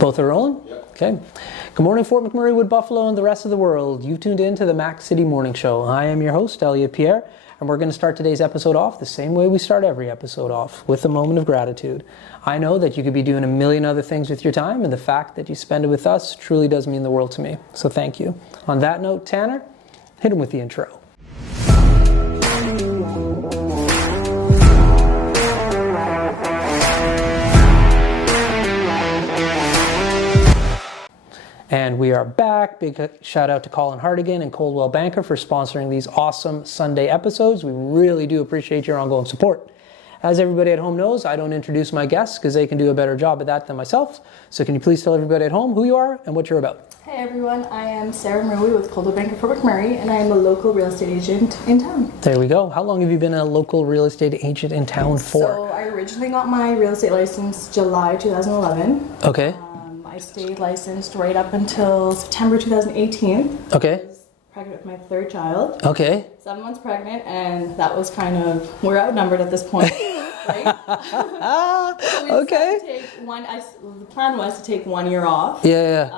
Both are rolling? Yep. Okay. Good morning, Fort McMurray, Wood Buffalo, and the rest of the world. You've tuned in to the Mac City Morning Show. I am your host, Elliot Pierre, and we're going to start today's episode off the same way we start every episode off, with a moment of gratitude. I know that you could be doing a million other things with your time, and the fact that you spend it with us truly does mean the world to me. So thank you. On that note, Tanner, hit him with the intro. And we are back. Big shout out to Colin Hardigan and Coldwell Banker for sponsoring these awesome Sunday episodes. We really do appreciate your ongoing support. As everybody at home knows, I don't introduce my guests because they can do a better job at that than myself. So can you please tell everybody at home who you are and what you're about? Hey everyone, I am Sarah Mrouwe with Coldwell Banker Fort McMurray, and I am a local real estate agent in town. There we go. How long have you been a local real estate agent in town for? So I originally got my real estate license July 2011. Okay. I stayed licensed right up until September 2018. Okay. I was pregnant with my third child. Okay. 7 months pregnant, and that was kind of, we're outnumbered at this point, right? So we Okay. decided to take the plan was to take 1 year off. Yeah.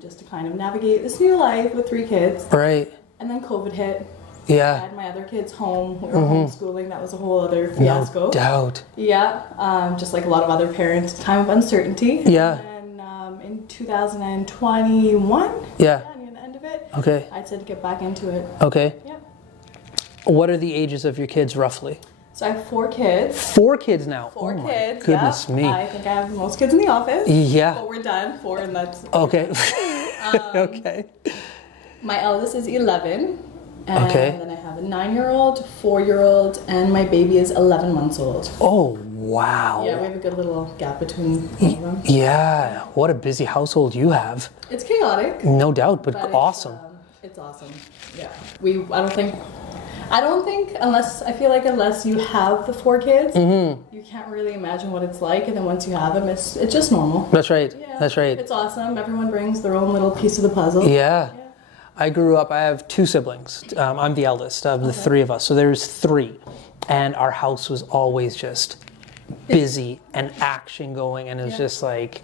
Just to kind of navigate this new life with 3 kids. Right. And then COVID hit. I Yeah. had my other kids home. We were homeschooling. That was a whole other fiasco. No doubt. Yeah. Just like a lot of other parents, time of uncertainty. Yeah. And in 2021, Yeah. near the end of it, Okay. I decided to get back into it. Okay. Yeah. What are the ages of your kids roughly? So I have 4 kids. 4 kids now. Four Oh my kids. goodness yeah. me. I think I have the most kids in the office. Yeah. But we're done. 4, and that's Okay. Okay. my eldest is 11. And Okay. then I have a 9-year-old, 4-year-old, and my baby is 11 months old. Oh, wow. Yeah, we have a good little gap between all of them. Yeah. What a busy household you have. It's chaotic, No doubt, but but awesome. It's awesome. Yeah. I don't think unless you have the 4 kids, you can't really imagine what it's like. And then once you have them, it's just normal. That's right. Yeah. That's right. It's awesome. Everyone brings their own little piece of the puzzle. Yeah. I grew up, I have 2 siblings. I'm the eldest of the 3 of us. So there's 3. And our house was always just busy and action going. And it was just like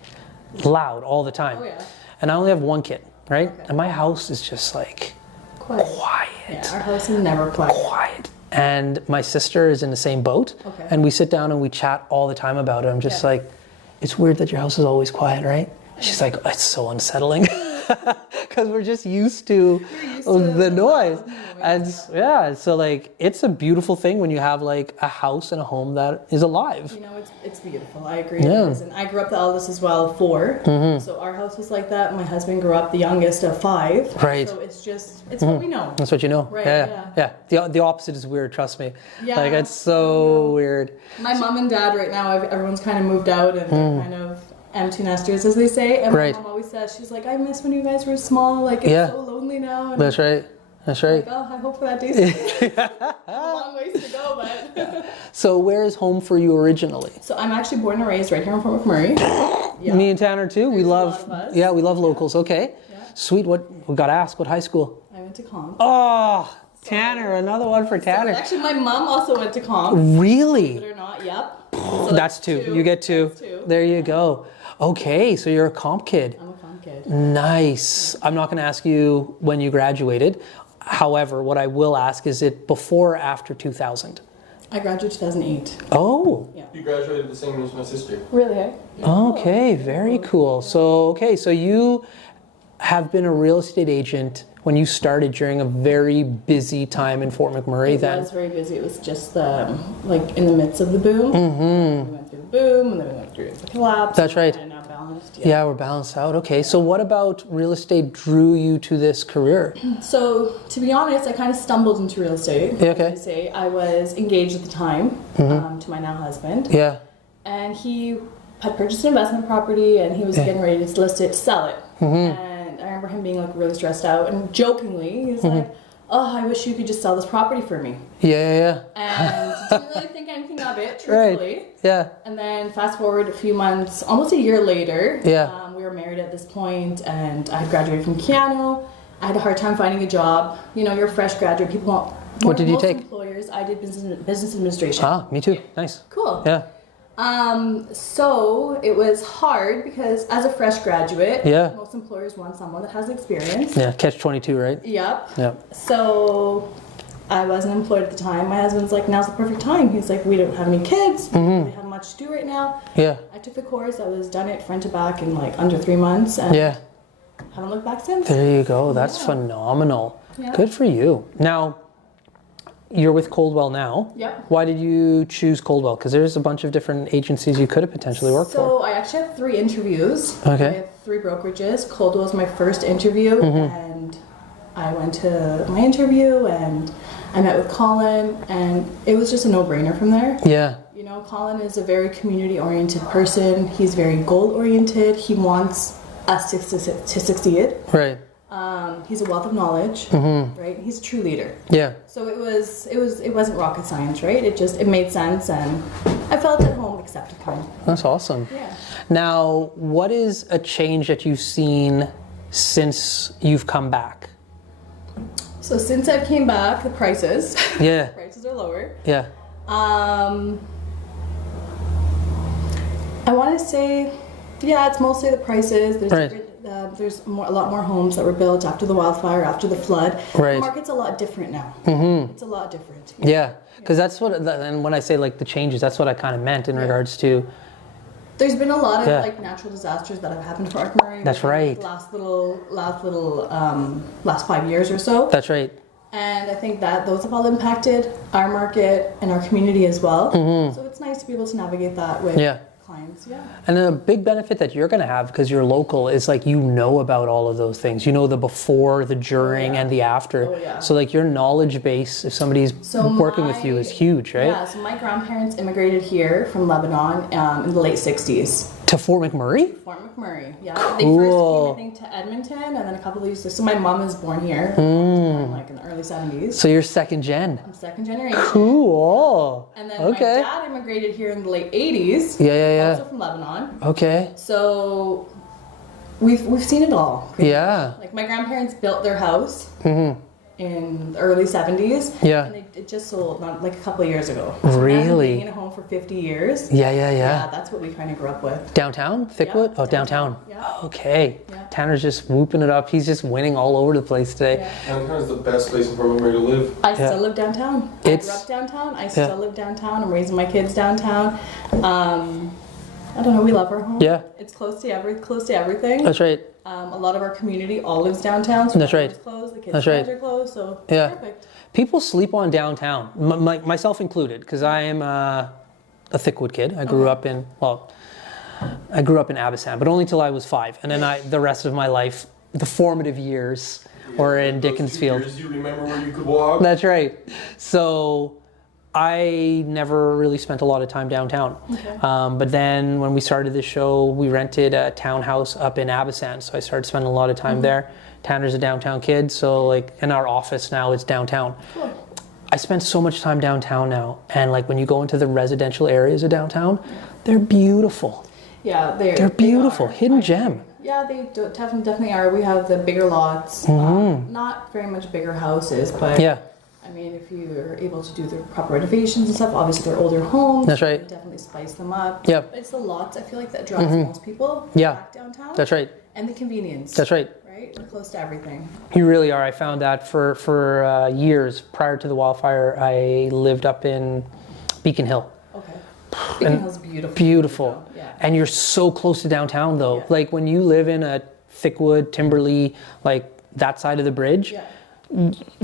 loud all the time. Oh, yeah. And I only have 1 kid, right? Okay. And my house is just like Quiet. quiet. Yeah, our house is never quiet. Quiet. And my sister is in the same boat. Okay. And we sit down and we chat all the time about it. I'm just Yeah. like, it's weird that your house is always quiet, right? She's like, it's so unsettling. Because we're just used to the noise. And yeah, so like, it's a beautiful thing when you have like a house and a home that is alive. You know, it's beautiful. I agree. Yeah. It is. And I grew up the eldest as well, 4. So our house was like that. My husband grew up the youngest of 5. Right. So it's what we know. That's what you know. Right, Yeah. The opposite is weird, trust me. Yeah. Like, it's so weird. My mom and dad right now, everyone's kind of moved out and they're kind of empty nesters, as they say. And Right. my mom always says, she's like, I miss when you guys were small. Like, it's so lonely now. And That's right. That's right. like, oh, I hope for that day soon. A long ways to go, but. So where is home for you originally? So I'm actually born and raised right here in Fort McMurray. Yeah. Me and Tanner too. We There's a love, lot of us. yeah, we love locals. Okay. Yeah. Sweet. We got to ask, what high school? I went to comp. Oh, Tanner, another one for Tanner. Actually, my mom also went to comp. Really? Believe it or not, yep. So That's 2. You get 2. That's 2. There you go. Okay, so you're a comp kid. I'm a comp kid. Nice. I'm not going to ask you when you graduated. However, what I will ask is it before or after 2000? I graduated 2008. Oh. Yeah. You graduated the same as my sister. Really? Eh? Okay, very cool. So you have been a real estate agent when you started during a very busy time in Fort McMurray then? It was very busy. It was just like in the midst of the boom. We went through the boom, and then we went through the collapse. That's right. And now balanced. Yeah, we're balanced out. Okay, so what about real estate drew you to this career? So to be honest, I kind of stumbled into real estate. Yeah, okay. As I say, I was engaged at the time to my now husband. Yeah. And he had purchased an investment property, and he was getting ready to list it, to sell it. And I remember him being like really stressed out, and jokingly, he's like, "Oh, I wish you could just sell this property for me." Yeah. And didn't really think anything of it, truthfully. Right. Yeah. And then fast forward a few months, almost a year later, Yeah. we were married at this point, and I had graduated from piano. I had a hard time finding a job. You know, you're a fresh graduate. People want. What did you take? Employers. I did business administration. Ah, me too. Nice. Cool. Yeah. So it was hard because as a fresh graduate, Yeah. most employers want someone that has experience. Yeah, catch 22, right? Yep. Yep. So I wasn't employed at the time. My husband's like, now's the perfect time. He's like, we don't have any kids. We don't really have much to do right now. Yeah. I took the course. I was done it front to back in like under 3 months. And Yeah. haven't looked back since. There you go. That's Yeah. phenomenal. Yeah. Good for you. Now, you're with Coldwell now. Yep. Why did you choose Coldwell? Because there's a bunch of different agencies you could have potentially worked for. So I actually had 3 interviews. Okay. I had 3 brokerages. Coldwell was my first interview, and I went to my interview and I met with Colin, and it was just a no-brainer from there. Yeah. You know, Colin is a very community-oriented person. He's very goal-oriented. He wants us to succeed. Right. He's a wealth of knowledge, right? He's a true leader. Yeah. So it wasn't rocket science, right? It made sense, and I felt at home, accepted kind. That's awesome. Yeah. Now, what is a change that you've seen since you've come back? So since I came back, the prices Yeah. prices are lower. Yeah. I want to say, yeah, it's mostly the prices. There's Right. there's a lot more homes that were built after the wildfire, after the flood. Right. The market's a lot different now. It's a lot different. Yeah. Because that's what, and when I say like the changes, that's what I kind of meant in regards to. There's been a lot of Yeah. like natural disasters that have happened for McMurray. That's right. Last 5 years or so. That's right. And I think that those have all impacted our market and our community as well. So it's nice to be able to navigate that with Yeah. clients. Yeah. And a big benefit that you're going to have because you're local is like you know about all of those things. You know the before, the during, and the after. Oh, yeah. So like your knowledge base, if somebody's working with you, is huge, right? Yeah. So my grandparents immigrated here from Lebanon in the late '60s. To Fort McMurray? Fort McMurray. Yeah. They first came, I think, to Edmonton, and then a couple of years. So my mom was born here, like in the early '70s. So you're second gen. I'm second generation. Cool. And then Okay. my dad immigrated here in the late '80s. Yeah. Also from Lebanon. Okay. So we've seen it all. Yeah. Like my grandparents built their house in the early '70s. Yeah. And it just sold not like a couple of years ago. Really? Imagine being in a home for 50 years. Yeah. Yeah, that's what we kind of grew up with. Downtown? Thickwood? Yeah, Oh, downtown. yeah. Okay. Yeah. Tanner's just whooping it up. He's just winning all over the place today. Yeah. Downtown is the best place in Fort McMurray to live. I still live downtown. I It's- grew up downtown. I still live downtown. I'm raising my kids downtown. I don't know. We love our home. Yeah. It's close to everything. That's right. A lot of our community all lives downtown. So That's right. it's closed. The kids' That's right. schools are closed. So Yeah. it's perfect. People sleep on downtown, myself included, because I am a Thickwood kid. I grew up in Abbotsford, but only till I was 5, and then the rest of my life, the formative years, were in Those 2 Dickensfield. years, you remember where you could walk? That's right. So I never really spent a lot of time downtown. Okay. But then when we started this show, we rented a townhouse up in Abbotsford, so I started spending a lot of time there. Tanner's a downtown kid, so like in our office now it's downtown. Cool. I spend so much time downtown now, and like when you go into the residential areas of downtown, they're beautiful. Yeah, They're beautiful, are. hidden gem. Yeah, they definitely are. We have the bigger lots, not very much bigger houses, but Yeah, I mean, if you're able to do the proper renovations and stuff, obviously they're older homes. That's right. You definitely spice them up. Yep. It's the lots, I feel like, that draws most people Yeah. back downtown. that's right. And the convenience. That's right. Right? We're close to everything. You really are. I found that for years prior to the wildfire, I lived up in Beacon Hill. Okay. Beacon Hill's beautiful. Beautiful. Yeah. And you're so close to downtown though. Yeah. Like when you live in a Thickwood, Timberley, like that side of the bridge, Yeah.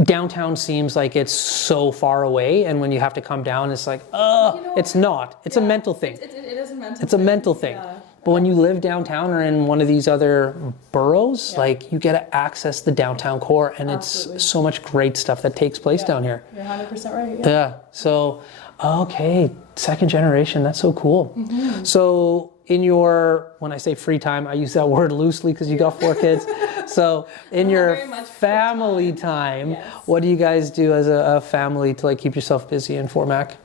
downtown seems like it's so far away, and when you have to come down, it's like, You know, it's not. It's a Yeah. mental thing. It is a mental It's a mental thing. Yeah. But when you live downtown or in one of these other boroughs, like you get to access the downtown core, and Absolutely. it's so much great stuff that takes place down here. You're 100% right. Yeah. Yeah. So, okay, second generation. That's so cool. So, in your, when I say free time, I use that word loosely because you got 4 kids. So, in your very much free family time, Yes. what do you guys do as a family to like keep yourself busy in Fort Mac?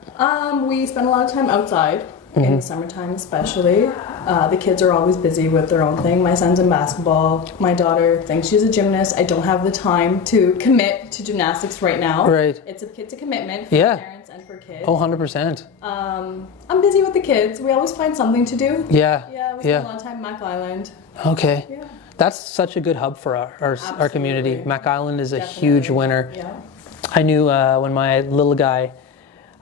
We spend a lot of time outside in the summertime, especially. The kids are always busy with their own thing. My son's in basketball. My daughter thinks she's a gymnast. I don't have the time to commit to gymnastics right now. Right. It's a commitment for Yeah. parents and for kids. Oh, 100%. I'm busy with the kids. We always find something to do. Yeah. Yeah, we spend a lot of time in Mac Island. Okay. Yeah. That's such a good hub for our community. Absolutely. Mac Island is a Definitely. huge winner. Yeah. I knew when my little guy,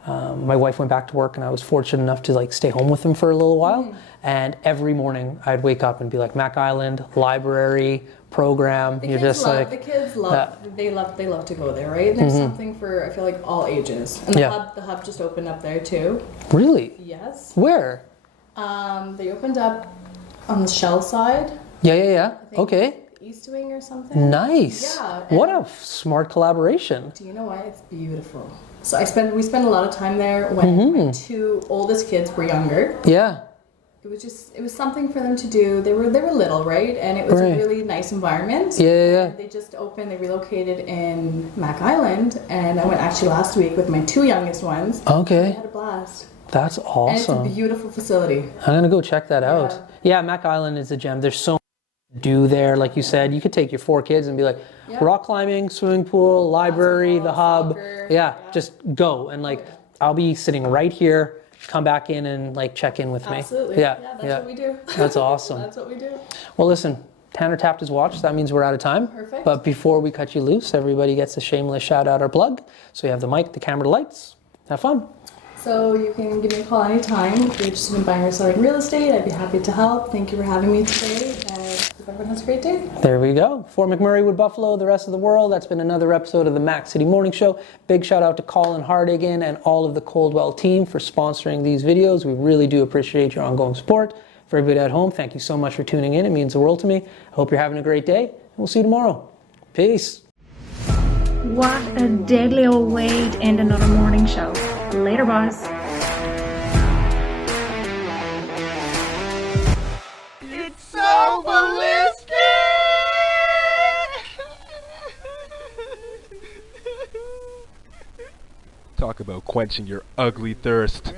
my wife went back to work, and I was fortunate enough to like stay home with him for a little while. And every morning I'd wake up and be like, Mac Island library program. The You're kids just love, like the kids love, they love to go there, right? There's something for, I feel like, all ages. And the hub just opened up there too. Really? Yes. Where? They opened up on the Shell side. Yeah. think- Okay. East Wing or something. Nice. Yeah. What a smart collaboration. Do you know why? It's beautiful. So we spent a lot of time there when my two oldest kids were younger. Yeah. It was something for them to do. They were little, right? And it was Right. a really nice environment. Yeah. They just opened, they relocated in Mac Island, and I went actually last week with my two youngest ones. They Okay. had a blast. That's And awesome. it's a beautiful facility. I'm gonna go check that out. Yeah, Mac Island is a gem. There's so much to do there. Like you said, you could take your 4 kids and be like, rock climbing, swimming pool, library, the hub. soccer. Yeah, just go. And like, I'll be sitting right here. Come back in and like check in with me. Absolutely. Yeah, That's what we do. That's awesome. That's what we do. Well, listen, Tanner tapped his watch. That means we're out of time. Perfect. But before we cut you loose, everybody gets a shameless shout out or plug. So you have the mic, the camera, the lights. Have fun. So you can give me a call anytime if you're interested in buying or selling real estate. I'd be happy to help. Thank you for having me today, and hope everyone has a great day. There we go. Fort McMurray, Wood Buffalo, the rest of the world. That's been another episode of the Mac City Morning Show. Big shout out to Colin Hardigan and all of the Coldwell team for sponsoring these videos. We really do appreciate your ongoing support. For everybody at home, thank you so much for tuning in. It means the world to me. I hope you're having a great day, and we'll see you tomorrow. Peace. What a deadly old way to end another morning show. Later, boss. It's so ballistic! Talk about quenching your ugly thirst.